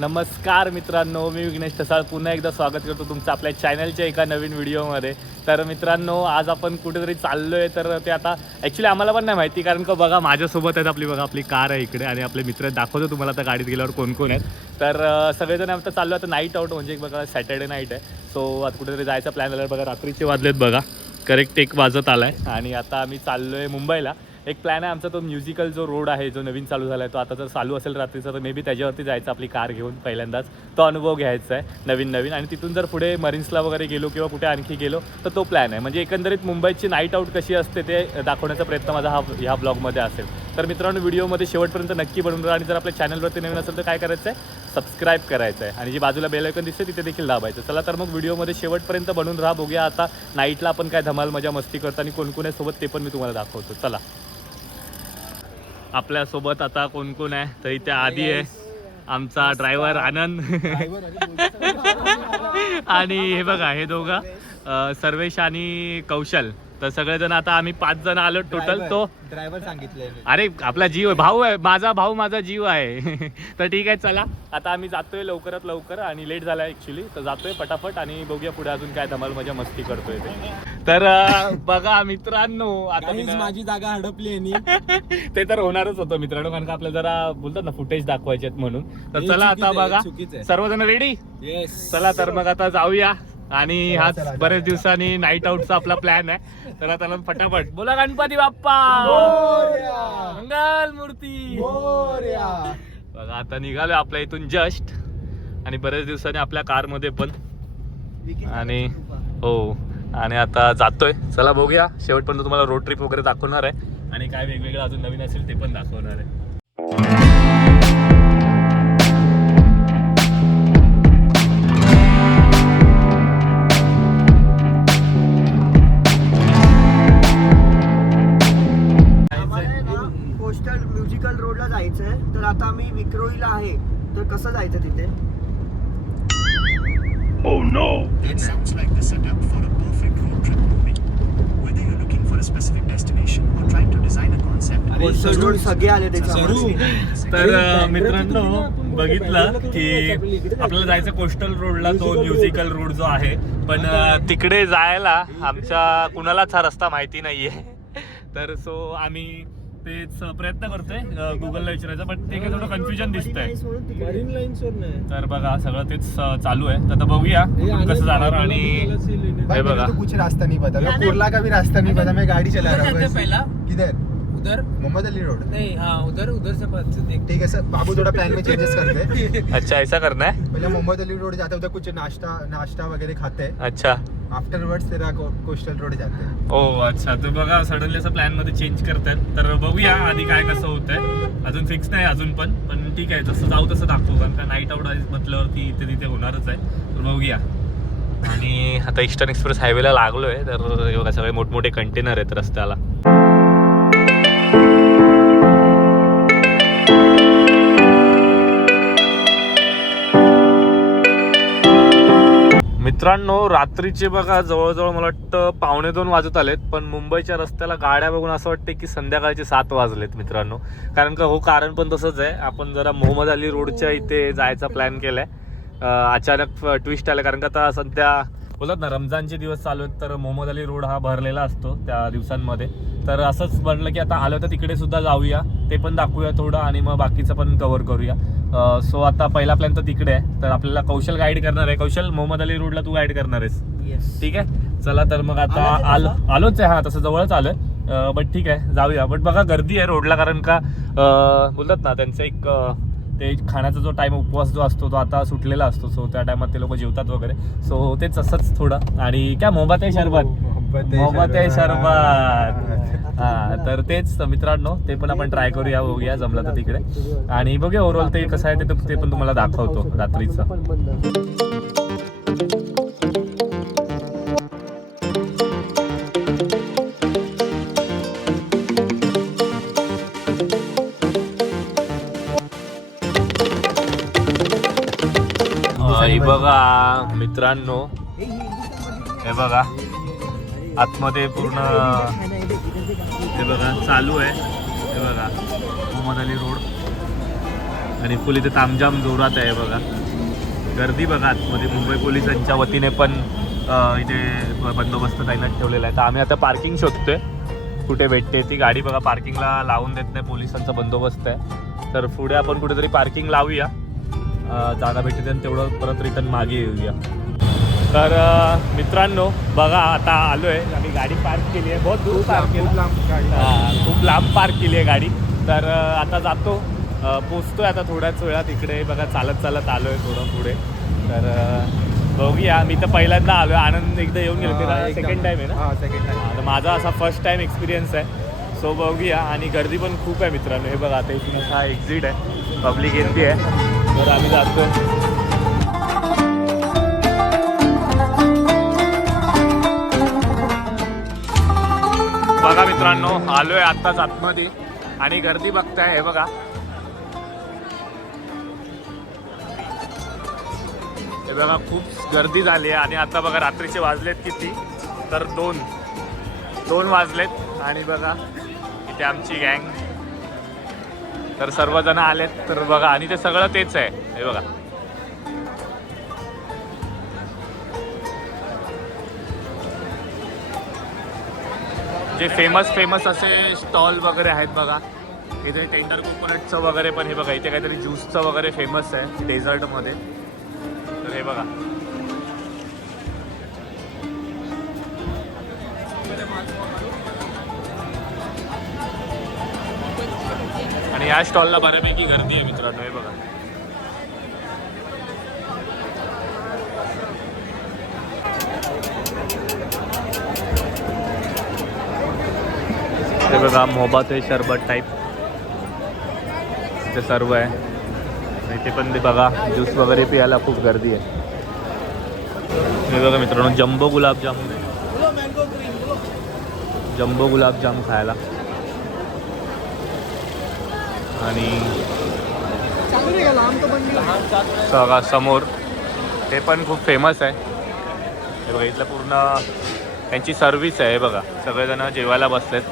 नमस्कार मित्रांनो, मी विघ्नेश ठसाळ पुन्हा एकदा स्वागत करतो तुमचं आपल्या चॅनलच्या एका नवीन व्हिडिओमध्ये. तर मित्रांनो, आज आपण कुठेतरी चाललो आहे. तर ते आता ॲक्च्युली आम्हाला पण नाही माहिती, कारण का बघा माझ्यासोबत आहेत आपली कार आहे इकडे आणि आपले मित्र दाखवतो तुम्हाला आता गाडीत गेल्यावर कोण कोण आहेत. तर सगळेजण आता चाललो आता नाईट आउट, म्हणजे बघा सॅटर्डे नाईट आहे. सो आता कुठेतरी जायचा प्लॅन झाला. बघा रात्रीचे वाजलेत बघा, करेक्ट 1 वाजत आला आहे आणि आता आम्ही चाललो आहे मुंबईला. एक प्लॅन आहे आमचा, तो म्युझिकल जो रोड आहे जो नवीन चालू झाला आहे, तो आता जर चालू असेल रात्रीचा तर मे बी त्याच्यावरती जायचं आपली कार घेऊन. पहिल्यांदाच तो अनुभव घ्यायचा आहे नवीन आणि तिथून जर पुढे मरीन्सला वगैरे गेलो किंवा कुठे आणखी गेलो तर तो प्लॅन आहे. म्हणजे एकंदरीत मुंबईची नाईट आउट कशी असते ते दाखवण्याचा प्रयत्न माझा ह्या ब्लॉगमध्ये असेल. तर मित्रांनो, व्हिडिओमध्ये शेवटपर्यंत नक्की बनवून राहा आणि जर आपल्या चॅनलवरती नवीन असेल तर काय करायचं आहे, सबस्क्राईब करायचं आहे आणि जी बाजूला बेल आयकॉन दिसते तिथे देखील दाबायचं. चला तर मग व्हिडिओमध्ये शेवटपर्यंत बनून राहा. बघूया आता नाईटला आपण काय धमाल मजा मस्ती करतो आणि कोण कोण आहे सोबत ते पण मी तुम्हाला दाखवतो. चला, आपल्यासोबत आता कोण कोण आहे तर इथे आधी आहे आमचा ड्रायव्हर आनंद आणि हे बघा हे दोघं सर्वेश आणि कौशल. तर सगळेजण आता आम्ही 5 जण आलो टोटल. तो ड्रायव्हर सांगितले, अरे आपला जीव भाऊ आहे, माझा जीव आहे. तर ठीक आहे, चला आता आम्ही जातोय लवकरात लवकर आणि लेट झाला ॲक्च्युली, तर जातोय फटाफट आणि बघूया पुढे अजून काय धमाल मजा मस्ती करतोय ते. तर बघा मित्रांनो, आता माझी जागा हडपली आहे. ते तर होणारच होतं मित्रांनो, कारण का आपल्याला जरा बोलतात ना फुटेज दाखवायचे आहेत म्हणून. तर चला आता बघा सर्वजण रेडी. चला तर मग आता जाऊया आणि हाच बरेच दिवसांनी नाईट आउटचा आपला प्लॅन आहे. तर आता फटाफट बोला गणपती बाप्पा मंगल मूर्ती. बघा आता निघालो आपल्या इथून जस्ट आणि बरेच दिवसांनी आपल्या कारमध्ये पण आणि हो आणि आता जातोय. चला बघूया शेवटपर्यंत तुम्हाला रोड ट्रिप वगैरे दाखवणार आहे आणि काय वेगवेगळं अजून नवीन असेल ते पण दाखवणार आहे. कोस्टल म्युझिकल रोडला जायचंय. तर आता आम्ही विक्रोळीला आहे, तर कसं जायचं तिथे? Oh no! That sounds like the setup for a perfect road trip movie. Whether you're looking for a specific destination or trying to design a concept. Coastal road सगळे आले त्याच्यामध्ये. तर मित्रांनो, बघितलं की आपल्याला जायचं कोस्टल रोडला, तो म्युझिकल रोड जो आहे, पण तिकडे जायला आमच्या कुणालाच हा रस्ता माहिती नाहीये. तर सो आम्ही तेच प्रयत्न करतोय गुगलला विचारायचा, पण ते काही थोडं कन्फ्युजन दिसतंय. तर बघा सगळं तेच चालू आहे. तर आता बघूया कसं जाणार. आणि हे बघा कुछ रास्ता नहीं पता, मैं कुर्ला का भी रास्ता नहीं पता, मैं गाड़ी चला रहा हूँ. पहला किधर? उधर मोहम्मद अली रोड. नहीं, हाँ उधर से देख. ठीक है सर, बाबू थोड़ा प्लान में चेंजेस करते हैं. अच्छा ऐसा करना है. पहले मोहम्मद अली रोड जाते हैं, उधर कुछ नाश्ता वगैरह खाते हैं. अच्छा आफ्टरवर्ड्स तेरा कोस्टल रोड जाते हैं. ओ अच्छा. तर बघा सडनली असं प्लॅन मध्ये चेंज करतात. तर बघूया आधी काय कसं होतंय, अजून फिक्स नाही अजून पण ठीक आहे, जसं जाऊ तसं दाखवू, कारण का नाईट आउट म्हटल्यावरती इथे तिथे होणारच आहे. तर बघूया. आणि आता ईस्टर्न एक्सप्रेस हायवेला लागलोय. तर हे बघा सगळे मोठमोठे कंटेनर आहेत रस्त्याला. मित्रांनो, रात्रीचे बघा जवळजवळ मला वाटतं 1:45 वाजत आलेत, पण मुंबईच्या रस्त्याला गाड्या बघून असं वाटतं की संध्याकाळचे 7 वाजलेत मित्रांनो. कारण पण तसंच आहे. आपण जरा मोहम्मद अली रोडच्या इथे जायचा प्लॅन केलाय. अचानक ट्विस्ट आलं, कारण का आता सध्या बोलत ना रमजानचे दिवस चालू आहेत, तर मोहम्मद अली रोड हा भरलेला असतो त्या दिवसांमध्ये. तर असंच म्हणलं की आता आलो तर तिकडे सुद्धा जाऊया, ते पण दाखवूया थोडं आणि मग बाकीचं पण कव्हर करूया. सो आता पहिला प्लॅन तर तिकडे आहे. तर आपल्याला कौशल गाईड करणार आहे. कौशल, मोहम्मद अली रोडला तू गाईड करणार आहेस, ठीक आहे? चला तर मग आता आलोच आहे. हा तसं जवळच आलोय, बट ठीक आहे जाऊया. बट बघा गर्दी आहे रोडला, कारण का बोलतात ना त्यांचं एक ते खाण्याचा जो टाइम उपवास जो असतो तो आता सुटलेला असतो. सो त्या टायमात ते लोक जेवतात वगैरे. सो तेच असंच थोडं. आणि काय मोहब्बत आहे शरबत. हा तर तेच मित्रांनो, ते पण आपण ट्राय करूया, बघूया जमलं तर तिकडे. आणि बघूया ओव्हरऑल ते कसं आहे ते पण तुम्हाला दाखवतो रात्रीचं. बघा मित्रांनो, हे बघा आतमध्ये पूर्ण हे बघा चालू आहे. हे बघा मोहम्मद अली रोड आणि फुल इथे तामजाम जोरात आहे बघा. गर्दी बघा आतमध्ये. मुंबई पोलिसांच्या वतीने पण इथे बंदोबस्त तैनात ठेवलेला आहे. तर आम्ही आता पार्किंग शोधतोय कुठे भेटते ती गाडी. बघा पार्किंगला लावून देत नाही, पोलिसांचा बंदोबस्त आहे. तर पुढे आपण कुठेतरी पार्किंग लावूया, जागा भेटते आणि तेवढं परत रिटर्न मागे येऊया. तर मित्रांनो बघा आता आलो आहे. आम्ही गाडी पार्क केली आहे, बहुत दूर पार्क केली, खूप लांब पार्क केली आहे गाडी. तर आता जातो, पोचतोय आता थोड्याच वेळात इकडे. बघा चालत चालत आलो आहे थोडं पुढे. तर बघूया. मी तर पहिल्यांदा आलो आहे, आनंद एकदा येऊन गेलो, ते सेकंड टाईम आहे ना. Second time. तर माझा असा फर्स्ट टाईम एक्सपिरियन्स आहे. सो बघूया. आणि गर्दी पण खूप आहे मित्रांनो. हे बघा आता इथून हा एक्झिट आहे, पब्लिक एंट्री आहे. तर आम्ही जातोय. बघा मित्रांनो आलोय आत्ताच आतमध्ये आणि गर्दी बघताय. हे बघा, हे बघा खूप गर्दी झाली आहे. आणि आता बघा रात्रीचे वाजलेत किती, तर 2 वाजलेत. आणि बघा इथे आमची गँग, तर सर्वजण आलेत. तर बघा, आणि ते सगळं तेच आहे. हे बघा जे फेमस असे स्टॉल वगैरे आहेत बघा. इथे टेंडर कोकोनटचं वगैरे पण. हे बघा इथे काहीतरी ज्यूसचं वगैरे फेमस आहे डेझर्टमध्ये. तर हे बघा आणि या स्टॉलला बऱ्यापैकी गर्दी आहे मित्रांनो. हे बघा हे बघा मोबाचे शरबत टाईप इथे सर्व आहे. इथे पण ते बघा ज्यूस वगैरे पियाला खूप गर्दी आहे. हे बघा मित्रांनो जम्बो गुलाबजामुन आहे, जम्बो गुलाबजाम खायला. आणि सगळा समोर ते पण खूप फेमस आहे. हे बघा इथलं पूर्ण त्यांची सर्विस आहे. हे बघा सगळेजण जेवायला बसलेत.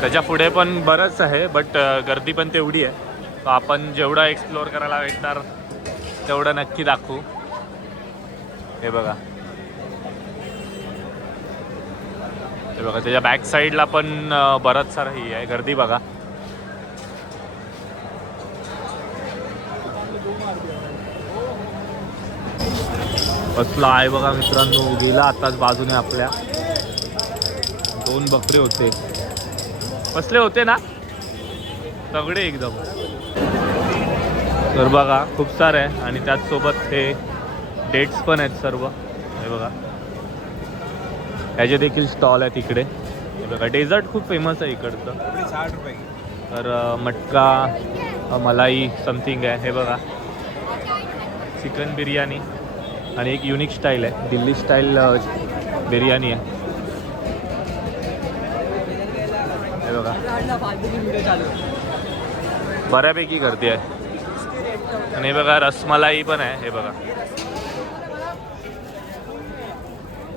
त्याच्या पुढे पण बरंच आहे, बट गर्दी पण तेवढी आहे. तर आपण जेवढं एक्सप्लोअर करायला भेटणार तेवढं नक्की दाखवू. हे बघा, हे बघा त्याच्या बॅक साईडला पण बरंच सारं ही आहे गर्दी बघा. कसला आहे बघा मित्रांनो. गेला आताच बाजूने आपल्या 2 बकरे होते, कसले होते ना, तगडे एकदम. तर बघा खूप सारे आहे. आणि त्याचसोबत हे डेट्स पण आहेत सर्व. हे बघा ह्याचे देखील स्टॉल आहे तिकडे. हे बघा डेझर्ट खूप फेमस आहे इकडचं. 60 रुपये. तर मटका मलाई समथिंग आहे. हे बघा चिकन बिर्याणी आणि एक युनिक स्टाईल आहे, दिल्ली स्टाईल बिर्याणी आहे. हे बघा बऱ्यापैकी गर्दी आहे. आणि हे बघा रसमलाई पण आहे. हे बघा,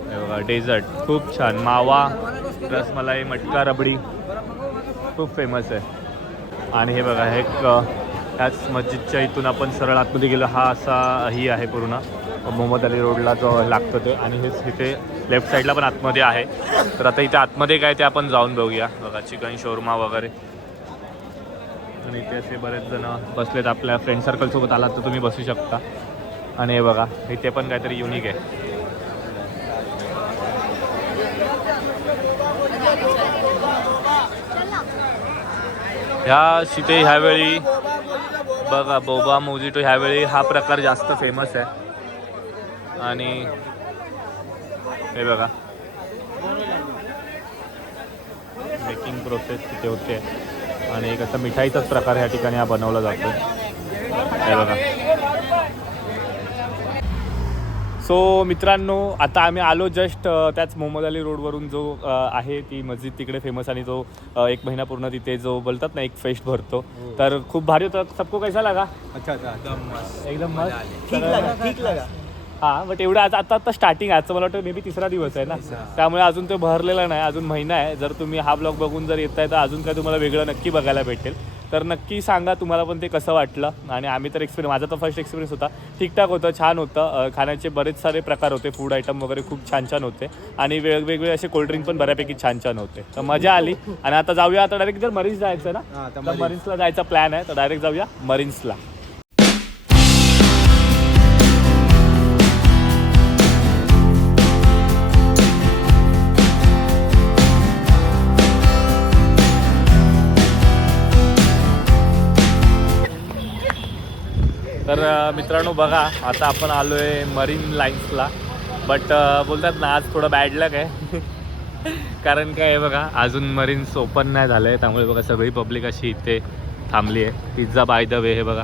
हे बघा डेझर्ट खूप छान. मावा रसमलाई मटका रबडी खूप फेमस आहे. आणि हे बघा हे ह्याच मस्जिदच्या इथून आपण सरळ आतमध्ये गेलो. हा असा ही आहे पूर्ण मोहम्मद अली रोडला जो लागतो ते. आणि हेच इथे लेफ्ट साईडला पण आतमध्ये आहे. तर आता इथे आतमध्ये काय ते आपण जाऊन बघूया. बघा चिकन शोरमा वगैरे. आणि इथे असे बरेच जण बसलेत. आपल्या फ्रेंड सर्कलसोबत आलात तर तुम्ही बसू शकता. आणि हे बघा इथे पण काहीतरी युनिक आहे. ह्यावेळी बघा बोबा मोजिटो ह्यावेळी हा प्रकार जास्त फेमस आहे. आणि हे बघा मेकिंग प्रोसेस तिथे होते. आणि एक असा मिठाईचाच प्रकार ह्या ठिकाणी हा बनवला जातो. हे बघा. सो मित्रांनो आता आम्ही आलो जस्ट त्याच मोहम्मद अली रोडवरून जो आहे ती मस्जिद तिकडे फेमस. आणि जो 1 महिना पूर्ण तिथे जो बोलतात ना एक फेस्ट भरतो. तर खूप भारी होतं. सबको कैसा लगा? अच्छा एकदम मस्त. ठीक लगा. हां बट एवढं आज आता स्टार्टिंग आजचं मला वाटतं मे बी तिसरा दिवस आहे ना, त्यामुळे अजून तो भरलेला नाही, अजून महिना आहे. जर तुम्ही हा ब्लॉग बघून जर येत आहे तर अजून काय तुम्हाला वेगळं नक्की बघायला भेटेल. तर नक्की सांगा तुम्हाला पण ते कसं वाटलं. आणि आम्ही तर माझा तर फर्स्ट एक्सपिरियन्स होता, ठीकठाक होतं, छान होतं. खाण्याचे बरेच सारे प्रकार होते, फूड आयटम वगैरे खूप छान छान होते आणि वेगवेगळे असे कोल्ड्रिंक पण बऱ्यापैकी छान छान होते. तर मजा आली. आणि आता जाऊया, आता डायरेक्ट जर मरीन्स जायचं ना, तर मरीन्सला जायचा प्लॅन आहे, तर डायरेक्ट जाऊया मरीन्सला. तर मित्रांनो बघा, आता आपण आलो आहे मरीन लाईन्सला. बट बोलतात ना आज थोडं बॅड लक आहे कारण काय आहे बघा, अजून मरीन्स ओपन नाही झालं आहे, त्यामुळे बघा सगळी पब्लिक अशी इथे थांबली आहे. पिझ्झा बाय द वे हे बघा,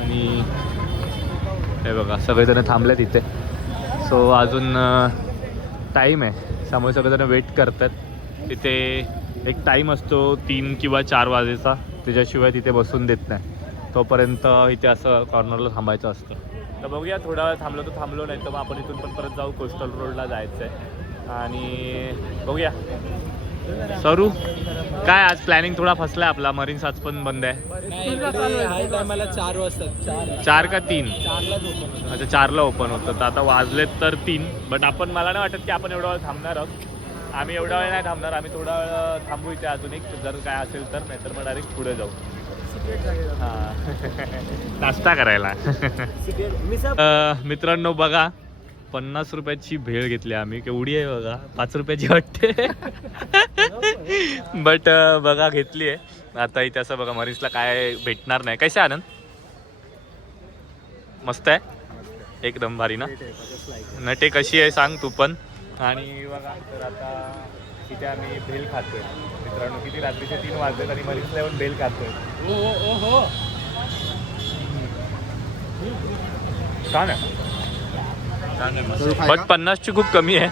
आणि हे बघा सगळेजण थांबलेत इथे. सो अजून टाईम आहे, त्यामुळे सगळेजण वेट करतात. तिथे एक टाईम असतो 3 किंवा 4 वाजेचा, त्याच्याशिवाय तिथे बसून देत नाही. तोपर्यंत इथे असं कॉर्नरला थांबायचं असतं. तर बघूया, थोडा वेळ थांबलो तर थांबलो, नाही तर मग आपण इथून पण परत जाऊ, कोस्टल रोडला जायचं आहे. आणि बघूया सरू काय आज प्लॅनिंग थोडा फसला आहे आपला. मरीन्स आज पण बंद आहे. टायमाला 4 वाजता 4 का 3? 4लाच ओपन. अच्छा 4ला ओपन होतं, तर आता वाजलेत तर 3. बट आपण मला नाही वाटत की आपण एवढा वेळ थांबणार आहोत. आम्ही एवढा वेळ नाही थांबणार, आम्ही थोडा वेळ थांबू इथे अजून एक, जर काय असेल तर, नाही तर मग डायरेक्ट पुढे जाऊ. हां नाश्ता करायला. मित्रांनो बघा, 50 रुपयाची भेळ घेतली आम्ही. केवढी आहे बघा, 5 रुपयाची वाटते बट बघा घेतली आहे. आता इथे असं बघा मरीन्सला काय भेटणार नाही. कैसे आनंद? मस्त आहे, एकदम भारी ना. नटे कशी आहे सांग तू पण. आणि बघा तर आता इथे आम्ही भेल खातोय मित्रांनो. किती रात्रीचे 3 वाजलेत आणि मरीन्सला येऊन भेल खातोय. हो छान आहे, बट 50ची खूप कमी आहे.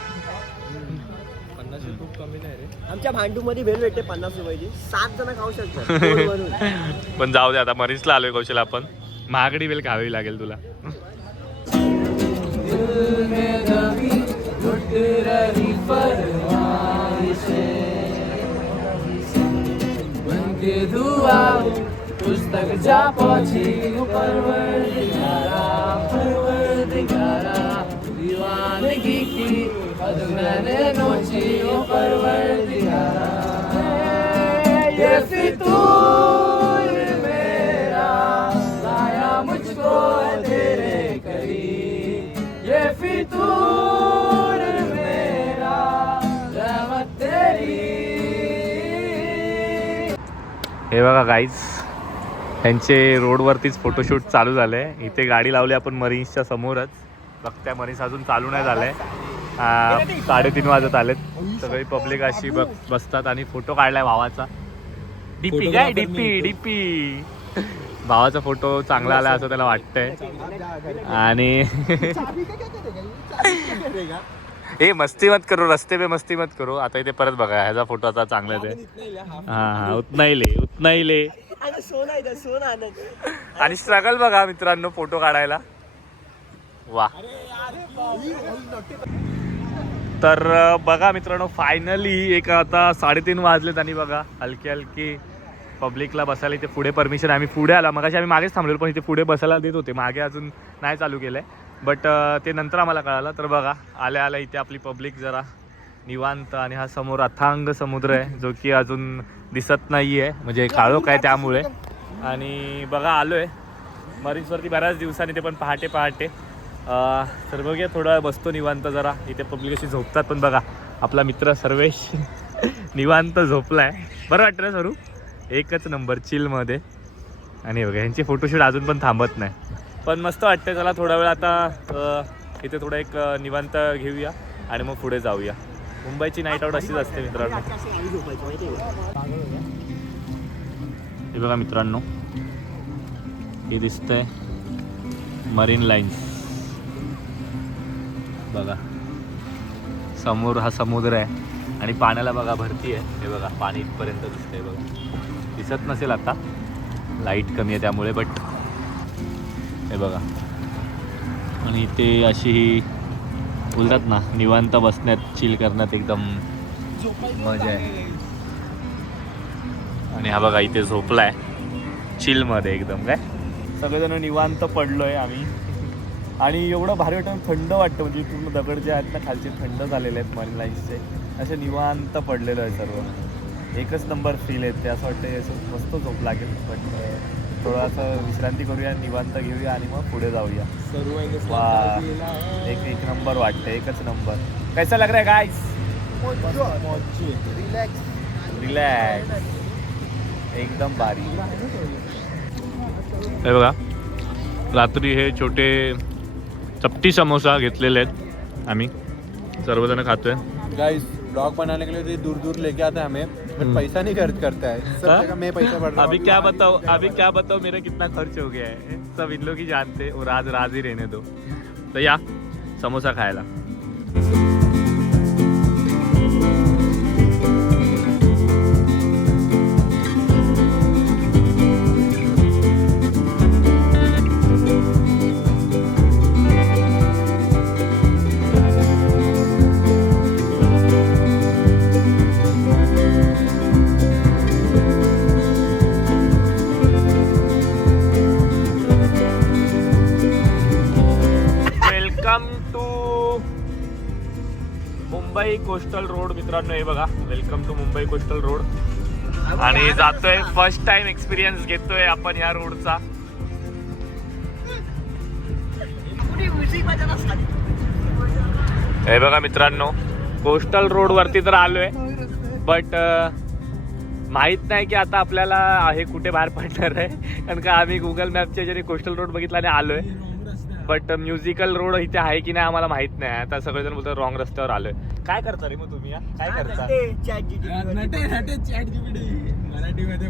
50 खूप कमी नाही रे. आमच्या भांडूमध्ये भेल भेटते 50 रुपयाची, 7 जण खाऊ शकतात. पण जाऊ दे, आता मरीन्सला आलोय कौशल, आपण महागडी भेल खावी लागेल तुला. पुस्तक जा पहुंची परवरदिगारा दीवानगी की अधूरे नोची परवरदिगारा ये फितूर मेरा लाया मुझको तेरे करीब ये फितूर मेरा रहमत तेरी. हे बघा गाईज, त्यांचे रोडवरतीच फोटोशूट चालू झालं आहे. इथे गाडी लावली आपण मरीन्सच्या समोरच. बघताय मरीन्स अजून चालू नाही झालं आहे. 3:30 वाजत आलेत. सगळी पब्लिक अशी बसतात आणि फोटो काढलाय भावाचा. डीपी काय डीपी भावाचा फोटो चांगला आला असं त्याला वाटतंय. आणि हे मस्ती मत करो, रस्ते पे मस्ती मत करो. आता इथे परत बघा ह्याचा फोटो आता चांगला आहे. हा उतना ही ले. आणि स्ट्रगल बघा मित्रांनो फोटो काढायला. वा. तर बघा मित्रांनो, फायनली एक आता 3:30 वाजलेत आणि बघा हलकी पब्लिकला बसायला इथे पुढे परमिशन. आम्ही पुढे आला, मगाशी आम्ही मागेच थांबलेलो, पण इथे पुढे बसायला देत होते. मागे अजून नाही चालू केलंय, बट ते नंतर आम्हाला कळालं. तर बघा आल्या इथे आपली पब्लिक जरा निवांत. आणि हा समोर अथांग समुद्र आहे, जो की अजून दिसत नाही आहे, म्हणजे काळोख आहे त्यामुळे. आणि बघा आलो आहे मरीन्सवरती बऱ्याच दिवसांनी, ते पण पहाटे. तर बघूया थोडा वेळ बसतो निवांत जरा. इथे पब्लिक अशी झोपतात, पण बघा आपला मित्र सर्वेश निवांत झोपला आहे. बरं वाटतं ना सरू? एकच नंबर चिलमध्ये. आणि बघा ह्यांची फोटोशूट अजून पण थांबत नाही, पण मस्त वाटतं. चला थोडा वेळ आता इथे थोडं एक निवांत घेऊया आणि मग पुढे जाऊया. मुंबईची नाईट आउट अशीच असते मित्रांनो. हे बघा मित्रांनो, हे दिसतंय मरीन लाईन्स. बघा समोर हा समुद्र आहे आणि पाण्याला बघा भरती आहे. हे बघा पाणी इथपर्यंत दिसतंय बघा. दिसत नसेल आता, लाईट कमी आहे त्यामुळे, बट हे बघा. आणि इथे अशी ही बोलतात ना निवांत बसण्यात चिल करण्यात एकदम मजा आहे. आणि हा बघा इथे झोपलाय चिलमध्ये एकदम काय. सगळेजण निवांत पडलोय आम्ही. आणि एवढं भारी वाटतं, थंड वाटतं म्हणजे पूर्ण दगड जे आहेत ना खालचे थंड झालेले आहेत मरीन लाईन्सचे. असे निवांत पडलेलं आहे सर्व. एकच नंबर फील येते. असं वाटतं असं मस्त झोप लागेल. बट थोडंसं विश्रांती करूया, निवांत घेऊया आणि मग पुढे जाऊया. वा, एक नंबर वाटते. एकच नंबर. कैसा लग रहा है गाइस? रिलॅक्स एकदम भारी. हे बघा रात्री हे छोटे चपटी समोसा घेतलेले आहेत आम्ही सर्वजण खातोय. गाइस ब्लॉग बनाने के लिए तो दूर दूर लेके आता है हमें, बट पैसा नहीं खर्च करता है. सब जगह मैं पैसा बढ़ रहा हूँ. अभी क्या बताओ मेरा कितना खर्च हो गया है. सब इन लोग ही जानते और आज राज ही रहने दो. तो या समोसा खायला. मुंबई कोस्टल रोड मित्रांनो. हे बघा welcome to Mumbai coastal road. आणि जातोय फर्स्ट टाइम एक्सपिरियन्स घेतोय आपण या रोडचा. हे बघा मित्रांनो कोस्टल रोड वरती तर आलोय. बट माहित नाही की आता आपल्याला हे कुठे बाहेर पडणार आहे. कारण का आम्ही गुगल मॅपच्या जरी कोस्टल रोड बघितला आणि आलोय. बट म्युझिकल रोड इथे आहे की नाही आम्हाला माहित नाही. आता सगळेजण बोलतात रॉंग रस्त्यावर आलोय. काय करता रे मग तुम्ही? काय करता?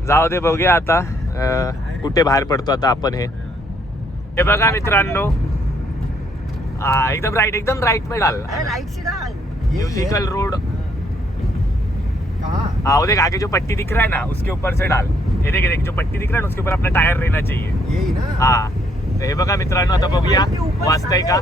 जाऊ दे बघूया आता कुठे बाहेर पडतो आता आपण. हे बघा मित्रांनो एकदम राइट में डाल. Musical road. हाँ वो देख आगे जो पट्टी दिख रहा है ना उसके ऊपर से डाल. ये देख जो पट्टी दिख रहा है ना उसके ऊपर अपना टायर रहना चाहिए. यही ना. हाँ तर हे बघा मित्रांनो आता बघूया वाचतंय का.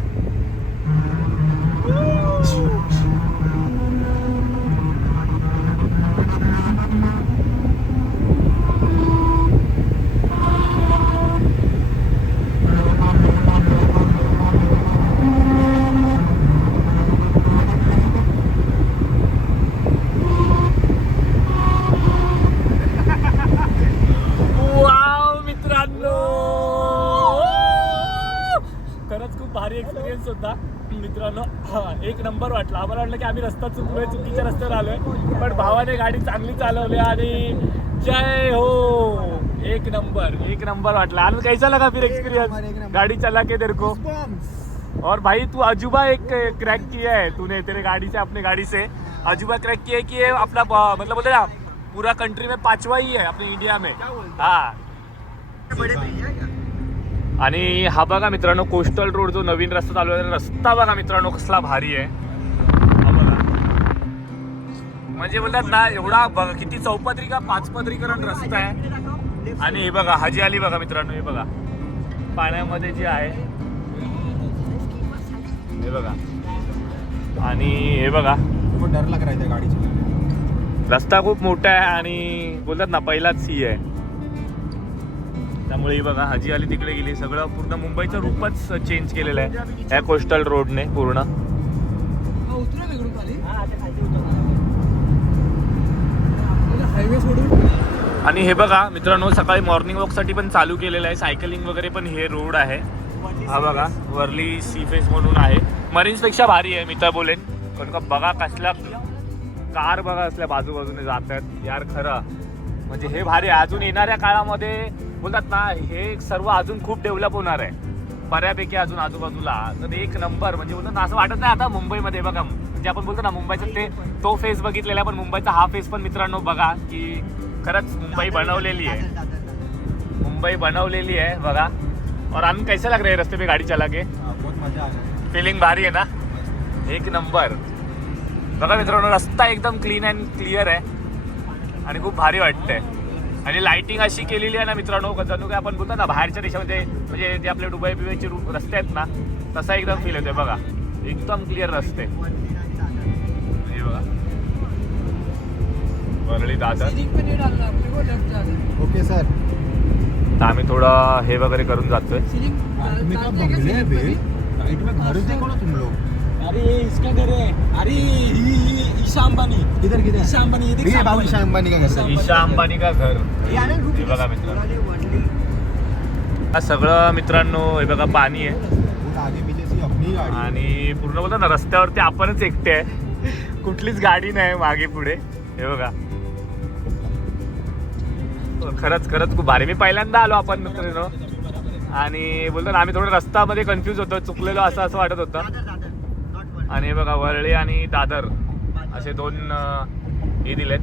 भारी एक्सपिरियन्स होता मित्रांनो. एक नंबर वाटला. आम्हाला वाटलं की आम्ही रस्ता चुकलोय, चुकीच्या रस्त्यावर आलोय. पण भावाने गाडी चांगली चालवली आणि जय हो. एक नंबर वाटला. आणि कैसा लगा फिर एक्सपीरियंस गाड़ी चला के तेरे को? और भाई तू अजूबा एक क्रैक किया है तूने तेरे गाड़ी से, अपने गाड़ी से अजूबा क्रैक किया है कि ये अपना मतलब बोलते ना पूरा कंट्री में 5वां ही है अपने इंडिया में. हाँ. आणि हा बघा मित्रांनो कोस्टल रोड जो नवीन रस्ता चालू आहे रस्ता बघा मित्रांनो कसला भारी आहे. हा बघा म्हणजे बोलतात ना एवढा बघा किती 4 पदरी का 5 पदरीकरण रस्ता आहे. आणि हे बघा हाजी आली बघा मित्रांनो. हे बघा पाण्यामध्ये जे आहे हे बघा. आणि हे बघा खूप डर लग रहा है गाडी चलाने. रस्ता खूप मोठा आहे आणि बोलतात ना पहिलाच सी आहे. त्यामुळे बघा हाजी आली तिकडे गेली. सगळं पूर्ण मुंबईचं रूपच चेंज केलेलं आहे या कोस्टल रोडने पूर्ण. आणि हे बघा मित्रांनो सकाळी मॉर्निंग वॉकसाठी पण चालू केलेलं आहे. सायकलिंग वगैरे पण हे रोड आहे. हा बघा वर्ली सी फेस म्हणून आहे. मरीन्सपेक्षा भारी आहे मी तर बोलेन. कारण का बघा कसल्या कार बघा असल्या बाजूबाजूने जातात यार. खरं म्हणजे हे भारी आहे. अजून येणाऱ्या काळामध्ये बोलतात ना हे सर्व अजून खूप डेव्हलप होणार आहे बऱ्यापैकी अजून आजूबाजूला. तर एक नंबर म्हणजे बोलतात ना असं वाटत नाही आता मुंबईमध्ये बघा म्हणजे आपण बोलतो ना मुंबईचा तो फेस बघितलेला आहे. पण मुंबईचा हा फेस पण मित्रांनो बघा की खरंच मुंबई बनवलेली आहे बघा. और आम्ही कैसे लग रहे हैं रस्ते पे गाड़ी चला के? बहुत मजा आ रहा है. फीलिंग भारी आहे ना. एक नंबर बघा मित्रांनो रस्ता एकदम क्लीन अँड क्लिअर आहे आणि खूप भारी वाटतंय. आणि लाइटिंग अशी केलेली आहे ना मित्रांनो, जणू काय आपण बोलतो ना बाहेरच्या देशामध्ये, म्हणजे जे आपले दुबई बिबईचे रस्ते आहेत ना, तसा एकदम फील येतोय बघा. एकदम क्लिअर रस्ते हे बघा. वरळी दादर. Okay sir. तर आम्ही थोडं हे वगैरे करून जातोय. राइट में घर देखो ना तुम लोग. अरे इसका घर है. अरे ईशा अंबानी. किधर किधर ईशा अंबानी. ये बाबू ईशा अंबानी का घर. ईशा अंबानी का घर. हे बघा मित्रांनो, हा सगळं मित्रांनो हे बघा पाणी आहे. आगे पीछे से अपनी गाड़ी. आणि पूर्ण बोलतो ना रस्त्यावरती आपणच एकटे आहे, कुठलीच गाडी नाही मागे पुढे. हे बघा खरंच खरंच खूप भारी. मी पहिल्यांदा आलो आपण मित्रांनो, आणि बोलतो ना आम्ही थोडं रस्त्यामध्ये कन्फ्यूज होतो, चुकलेलो असं वाटत होतं. आणि हे बघा वरळी आणि दादर असे दोन हे दिलेत.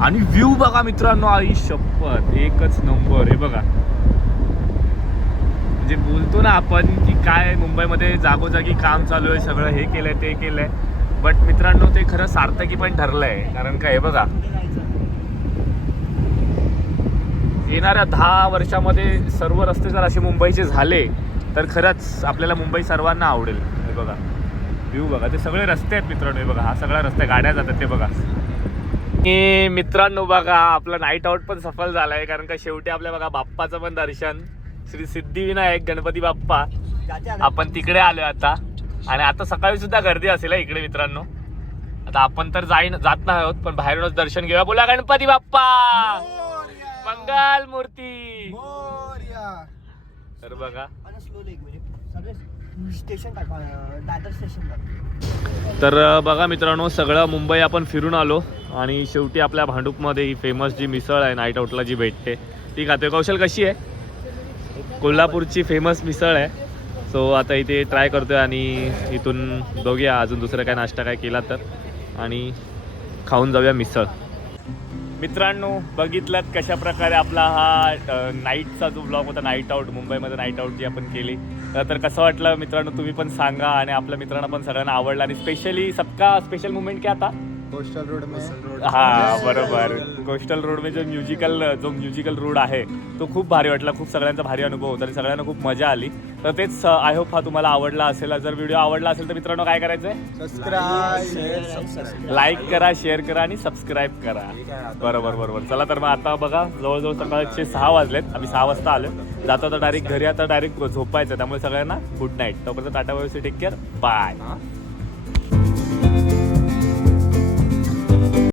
आणि व्ह्यू बघा मित्रांनो, आई शपथ एकच नंबर. हे बघा म्हणजे बोलतो ना आपण की काय मुंबईमध्ये जागोजागी काम चालू आहे, सगळं हे केलंय ते केलंय, बट मित्रांनो ते खरं सार्थकी पण ठरलंय. कारण काय हे बघा येणाऱ्या 10 वर्षामध्ये सर्व रस्ते जर असे मुंबईचे झाले तर खरंच आपल्याला मुंबई सर्वांना आवडेल. हे बघा व्ह्यू बघा, ते सगळे रस्ते आहेत मित्रांनो. हे बघा हा सगळा रस्ते, गाड्या जातात ते बघा. आणि मित्रांनो बघा आपला नाईट आउट पण सफल झाला आहे, कारण का शेवटी आपल्या बघा बाप्पाचं पण दर्शन, श्री सिद्धिविनायक गणपती बाप्पा, आपण तिकडे आलोय आता. आणि आता सकाळी सुद्धा गर्दी असेल इकडे मित्रांनो. आता आपण तर जात नाही आहोत, पण बाहेरूनच दर्शन घेऊया. बोला गणपती बाप्पा मंगल मूर्ती. तर बघा तर बघा मित्रांनो सगळं मुंबई आपण फिरून आलो, आणि शेवटी आपल्या भांडूपमध्ये ही फेमस जी मिसळ आहे नाईट आउटला जी भेटते ती खातोय. कौशल कशी आहे? कोल्हापूरची फेमस मिसळ आहे. सो आता इथे ट्राय करतोय, आणि इथून बघूया अजून दुसरं काय नाश्ता काय केला तर, आणि खाऊन जाऊया मिसळ. मित्रांनो बघितलं कशा प्रकारे आपला हा नाईटचा जो ब्लॉग होता, नाईट आउट मुंबईमध्ये नाईट आउट जी आपण केली, तर कसं वाटलं मित्रांनो तुम्ही पण सांगा. आणि आपल्या मित्रांना पण सगळ्यांना आवडलं. आणि स्पेशली सबका स्पेशल मुवमेंट क्या था? कोस्टल रोड में. हा बरोबर, कोस्टल रोड में जो म्युझिकल रोड आहे तो खूप भारी वाटला. खूप सगळ्यांचा भारी अनुभव होता आणि सगळ्यांना खूप मजा आली. तर तेच आय होप हा तुम्हाला आवडला असेल. जर व्हिडिओ आवडला असेल तर मित्रांनो काय करायचंय? सबस्क्राईब, लाईक करा, शेअर करा आणि सबस्क्राईब करा. बरोबर. चला तर मग आता बघा जवळजवळ सकाळचे 6 वाजलेत. आम्ही 6 वाजता आलो. जातो आता डायरेक्ट घरी, आता डायरेक्ट झोपायचं. त्यामुळे सगळ्यांना गुड नाईट. तोपर्यंत tata bye, take care, bye.